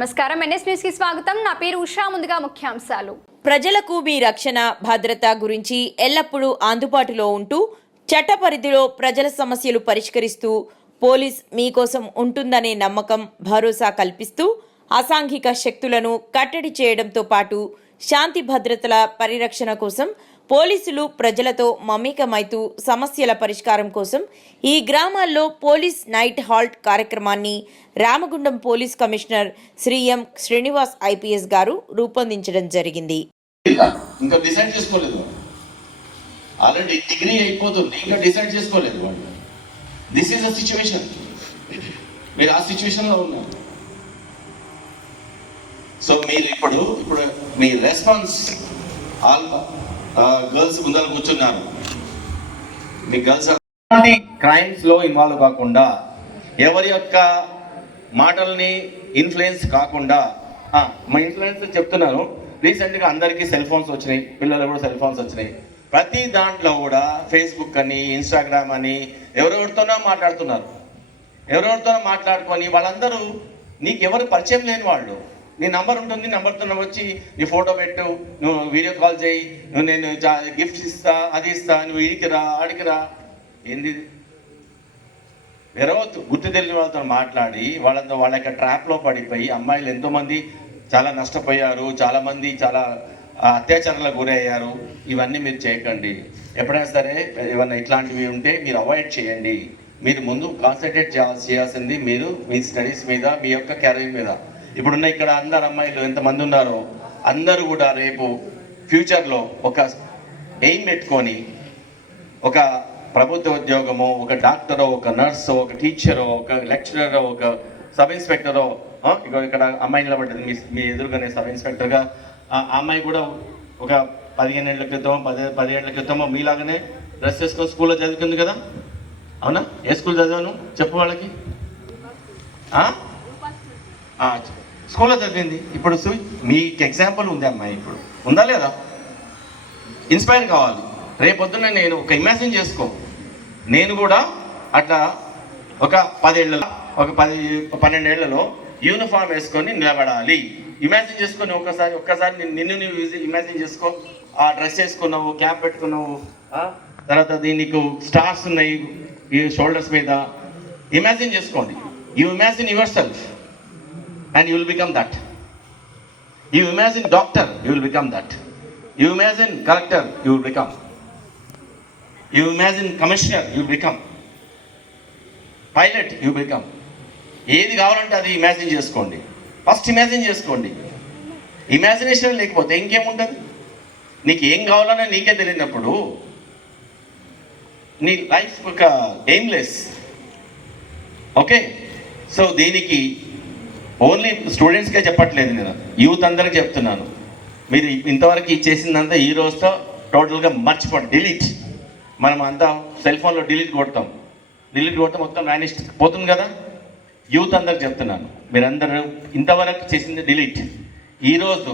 నమస్కారం. ఎన్ఎస్ న్యూస్కి స్వాగతం. నా పేరు ఉషా. ముందుగా ముఖ్యాంశాలు. ప్రజలకు మీ రక్షణ భద్రత గురించి ఎల్లప్పుడూ అందుబాటులో ఉంటూ చట్ట పరిధిలో ప్రజల సమస్యలు పరిష్కరిస్తూ పోలీస్ మీకోసం ఉంటుందనే నమ్మకం భరోసా కల్పిస్తూ అసాంఘిక శక్తులను కట్టడి చేయడంతో పాటు శాంతి భద్రతల పరిరక్షణ కోసం పోలీసులు ప్రజలతో మమేకమైతూ సమస్యల పరిష్కారం కోసం ఈ గ్రామాల్లో పోలీస్ నైట్ హాల్ట్ కార్యక్రమాన్ని Ramagundam police commissioner Shri M Srinivas IPS గారు రూపొందించడం జరిగింది. ఇంకా డిసైడ్ చేసుకోలేదు ఆల్రెడీ డిగ్రీ అయిపోతుంది ఇంకా డిసైడ్ చేసుకోలేదు వాళ్ళు. దిస్ ఈస్ సిచ్యువేషన్ మీరు ఆ సిచ్యువేషన్లో ఉన్నారు. సో మీరు ఇప్పుడు ఇప్పుడు మీ రెస్పాన్స్ ఆల్ గర్ల్స్ ముందర కూర్చున్నారు. మీ గర్ల్స్ క్రైమ్స్లో ఇన్వాల్వ్ కాకుండా ఎవరి యొక్క మాటల్ని ఇన్ఫ్లుయెన్స్ కాకుండా ఆ, మా ఇన్ఫ్లుయెన్స్ చెప్తున్నాను రీసెంట్గా అందరికీ సెల్ ఫోన్స్ వచ్చినాయి పిల్లలు కూడా సెల్ ఫోన్స్ వచ్చినాయి. ప్రతి దాంట్లో కూడా ఫేస్బుక్ అని ఇన్స్టాగ్రామ్ అని ఎవరెవరితోనో మాట్లాడుతున్నారు. ఎవరెవరితోనో మాట్లాడుకొని వాళ్ళందరూ నీకు ఎవరు పరిచయం లేని వాళ్ళు. నీ నంబర్ ఉంటుంది నంబర్తో వచ్చి నీ ఫోటో పెట్టు నువ్వు వీడియో కాల్ చేయి నువ్వు నేను గిఫ్ట్స్ ఇస్తా అది ఇస్తా నువ్వు ఇడికి రా ఆడికి రా. ఏంది వెరవద్దు గుర్తు తెలియని వాళ్ళతో మాట్లాడి వాళ్ళతో వాళ్ళ యొక్క ట్రాప్లో పడిపోయి అమ్మాయిలు ఎంతోమంది చాలా నష్టపోయారు చాలామంది చాలా అత్యాచారాలకు గురయ్యారు. ఇవన్నీ మీరు చేయకండి. ఎప్పుడైనా సరే ఏమన్నా ఇట్లాంటివి ఉంటే మీరు అవాయిడ్ చేయండి. మీరు ముందు కాన్సన్ట్రేట్ చేయాల్సి చేయాల్సింది మీరు మీ స్టడీస్ మీద మీ యొక్క కెరీర్ మీద. ఇప్పుడున్న ఇక్కడ అందరు అమ్మాయిలు ఎంతమంది ఉన్నారో అందరూ కూడా రేపు ఫ్యూచర్లో ఒక ఎయిమ్ పెట్టుకొని ఒక ప్రభుత్వ ఉద్యోగమో ఒక డాక్టరో ఒక నర్సో ఒక టీచరో ఒక లెక్చరరో ఒక సబ్ ఇన్స్పెక్టరో ఇక్కడ ఇక్కడ అమ్మాయి నిలబడ్డది. మీ మీ ఎదురుగానే సబ్ ఇన్స్పెక్టర్గా ఆ అమ్మాయి కూడా ఒక పదిహేను ఏళ్ళ క్రితమో పది పదిహేళ్ళ క్రితమో మీలాగానే డ్రెస్ వేసుకొని స్కూల్లో చదువుకుంది కదా? అవునా? ఏ స్కూల్ చదివాను చెప్పు వాళ్ళకి. ఆ, స్కూల్లో చదివింది. ఇప్పుడు మీకు ఎగ్జాంపుల్ ఉంది అమ్మాయి ఇప్పుడు. ఉందా లేదా? ఇన్స్పైర్ కావాలి. రేపొద్దున నేను ఒక ఇమాజిన్ చేసుకో. నేను కూడా అట్లా ఒక పదేళ్ళ ఒక పది పన్నెండేళ్ళలో యూనిఫామ్ వేసుకొని నిలబడాలి. ఇమాజిన్ చేసుకొని ఒక్కసారి ఒక్కసారి నిన్ను- నువ్వు ఇమాజిన్ చేసుకో. ఆ డ్రెస్ వేసుకున్నావు క్యాప్ పెట్టుకున్నావు తర్వాత దీనికి స్టార్స్ ఉన్నాయి ఈ షోల్డర్స్ మీద. ఇమాజిన్ చేసుకోండి. You imagine yourself and you will become that you imagine doctor you will become that you imagine collector you will become you imagine commissioner you become pilot you become ఏది కావాలంటే అది imagine చేసుకోండి. First imagine చేసుకోండి. Imagination లేకపోతే ఇంకేముంటుంది నీకు ఏం కావాలన్నా నీకే తెలియనప్పుడు నీ లైఫ్ ఒక ఎయిమ్లెస్ ఓకే సో దీనికి ఓన్లీ స్టూడెంట్స్కే చెప్పట్లేదు నేను. యూత్ అందరికి చెప్తున్నాను. మీరు ఇంతవరకు ఈ చేసిందంతా ఈ రోజుతో టోటల్గా మర్చిపోండి. డిలీట్ మనం అంతా సెల్ ఫోన్లో డిలీట్ కొడతాం. డిలీట్ కొడతాం మొత్తం మేనేజ్ పోతుంది కదా? యూత్ అందరికి చెప్తున్నాను. మీరందరూ ఇంతవరకు చేసింది డిలీట్ ఈరోజు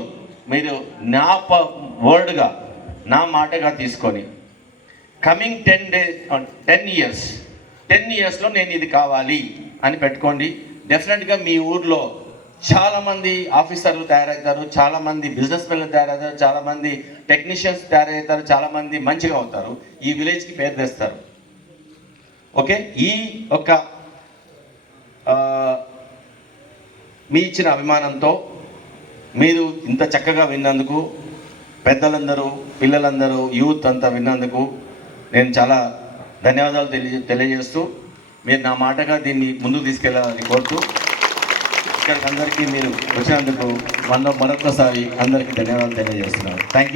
మీరు నా ప వర్డ్గా నా మాటగా తీసుకొని coming ten day ten years ten ఇయర్స్లో నేను ఇది కావాలి అని పెట్టుకోండి. డెఫినెట్గా మీ ఊర్లో చాలామంది ఆఫీసర్లు తయారవుతారు చాలామంది బిజినెస్ మెన్లు తయారవుతారు చాలామంది టెక్నీషియన్స్ తయారవుతారు చాలామంది మంచిగా అవుతారు ఈ విలేజ్కి పేరు తెస్తారు. ఓకే ఈ ఒక మీ ఇచ్చిన అభిమానంతో మీరు ఇంత చక్కగా విన్నందుకు పెద్దలందరూ పిల్లలందరూ యూత్ అంతా విన్నందుకు నేను చాలా ధన్యవాదాలు తెలియ తెలియజేస్తూ మీరు నా మాటగా దీన్ని ముందుకు తీసుకెళ్ళాలని కోరుతూ ఇక్కడికి అందరికీ మీరు వచ్చినందుకు మన మరొకసారి అందరికీ ధన్యవాదాలు తెలియజేస్తున్నాను. Thank you